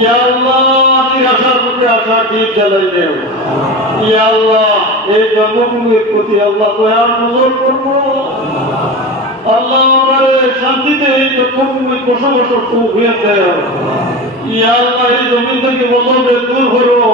ইয়া আল্লাহ নিরাশার প্রতি আশা ঠিক জ্বালাই দেও। ইয়া আল্লাহ এই জন্মভূমির প্রতি আল্লাহ দয়ার নজর করবো। আল্লাহ আমারে শান্তিতে এই জন্মভূমি বসবাস তৌফিক দেও। ইয়া আল্লাহ এই জমিন থেকে বদলে দূর করো।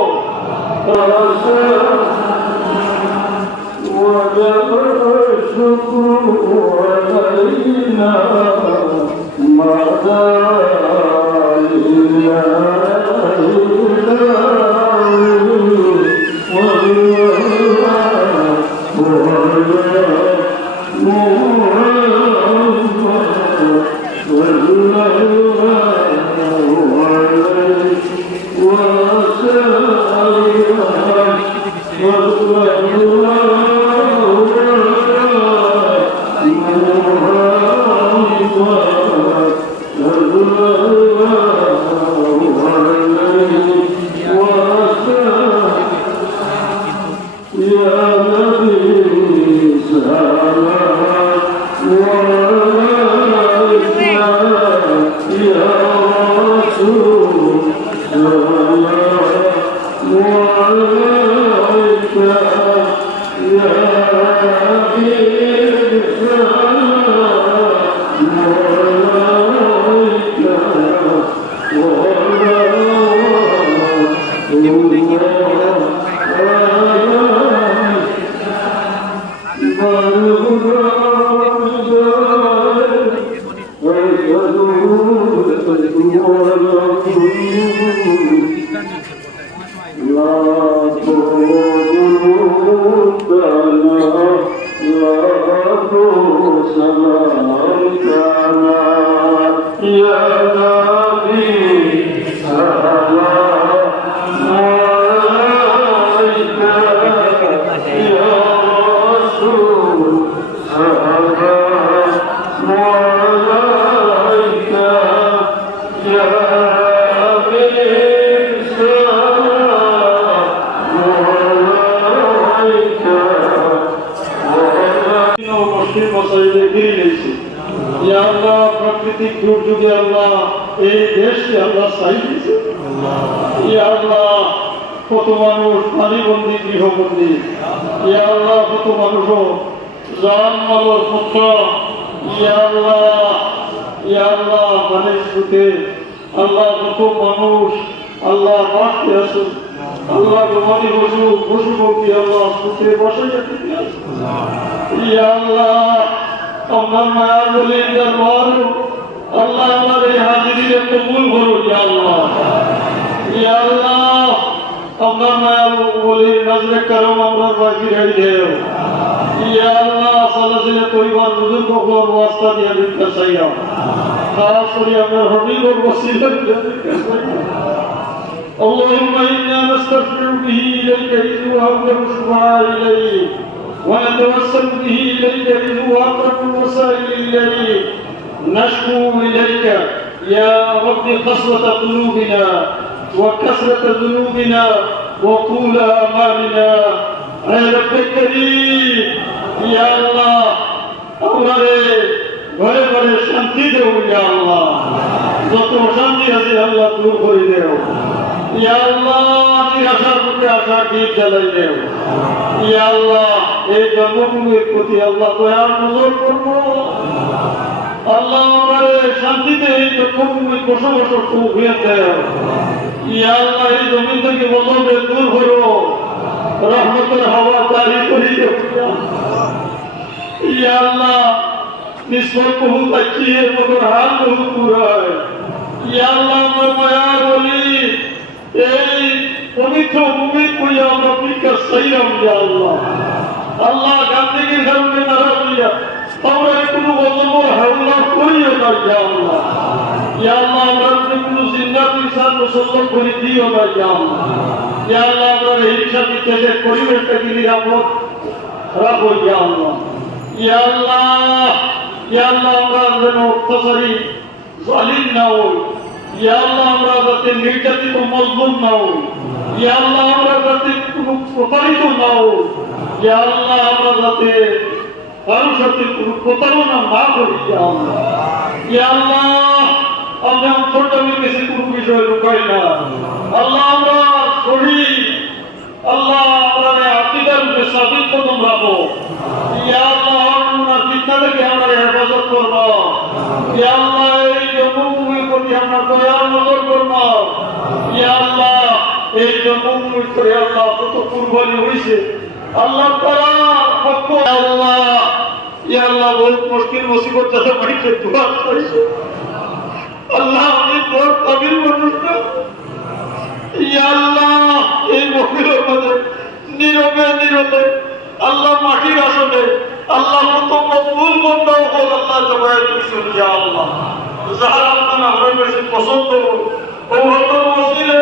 প্রাকৃতিক দুর্যোগে আল্লাহ এই দেশকে আল্লাহ চাইছে। ইয়া আল্লাহ কত মানুষ পানিবন্দী গৃহবন্দী। ইয়া আল্লাহ কত মানুষ জান মালের পুত্র। ইয়া আল্লাহ মানে স্রোতে আল্লাহ কত মানুষ আল্লাহ বাড়তে আসুন। আল্লাহ ঘুমানি পশু পক্ষী আল্লাহ স্রোতে বসাইয়া থেকে আসুন। ইয়া আল্লাহ আপনার মায়া বলে আল্লাহ আমার এই হাজিরির একটা মূল ভরো। ইয়া আল্লাহ আপনার মায়া বলে নজরে করম আমরা বাকি রাই দেও। ইয়া আল্লাহ সালাসিলে পরিবার বুজুর্গ কোন ওয়াস্তা দিয়ে ভিক্ষা চাইয়া খারাপ করি আপনার হবিবর ওসিলা দিয়ে ভিক্ষা চাইয়া। اللهم إنا نستغفر به إليك إذ هو أقرب الشفعاء إليك ونتوسل به إليك إذ هو أقرب الوسائل إليك. نشكو إليك يا رب قسوة قلوبنا وكثرة ذنوبنا وطول آمالنا. يا رب الكريم يا الله আমারে ঘরে ঘরে শান্তি দেও। ইয়া আল্লাহ যত শান্তি আছে আল্লাহ দূর করে দেও। ইয়া আল্লাহ নিরাশার প্রতি আশা ঠিক জ্বালাই দেও। ইয়া আল্লাহ এই জন্মভূমির প্রতি আল্লাহ দয়ার নজর করবো। আল্লাহ আমারে শান্তিতে এই জন্মভূমি বসবাস তৌফিক দেও। ইয়া আল্লাহ এই জমিন থেকে বদলে দূর করো। রহমতের হাওয়া জারি করে দেও। ইয়া আল্লাহ নিষ্ফল বহু তাকিয়ে মগর হাল বহু পুরায়। ইয়া আল্লাহ আমার মায়ার বলি এই পবিত্র ভূমি কইয়া আমরা ভিক্ষা চাইলাম। ইয়া আল্লাহ আল্লাহ গান্ধীগির কারণে নারাজ হইয়া আমরা কোনো বজবর হাওলা করিও না। ইয়া আল্লাহ ইয়া আল্লাহ আমরা কোনো জিন্দা পিসার মুসলমান করে দিও না। ইয়া আল্লাহ ইয়া আল্লাহ আমরা হিংসা বিদ্বেষের পরিবেশটাকে নিরাপদ রাখো। ইয়া আল্লাহ ইয়া আল্লাহ আমরা যেন অত্যাচারী জালিম না হই। ইয়া আল্লাহ আমরা যাতে নির্যাতিত মজলুম না হই। ইয়া আল্লাহ আমরা যাতে কোনো প্রতারিত না হই। ইয়া আল্লাহ আমরা যাতে কারোর সাথে কোনো প্রতারণা না করি। ইয়া আল্লাহ আপনি অন্তরটা আমি বেশি কোনো বিষয় লুকাই না। ইয়া আল্লাহ এই জন্মভূমির প্রতি আমরা দয়ার নজর ফরমাও ইয়া আল্লাহ এই জন্মভূমির করে আল্লাহ কত কুরবানি হয়েছে আল্লাহ তাআলা পক্ষ আল্লাহ ইয়া আল্লাহ বহুত মুশকিল মুসিবত যাতে বাড়িতে দোয়া করেছে আল্লাহ অনেক বড় কাবিল মানুষ না ইয়া আল্লাহ এই মহিলার মধ্যে নীরবে নীরবে আল্লাহ মাটির আসনে আল্লাহ কত মকবুল বন্ধ হল আল্লাহ জবাই দিয়েছেন ইয়া আল্লাহ যারা আপনার আমরা বেশি পছন্দ ও হত মসজিদে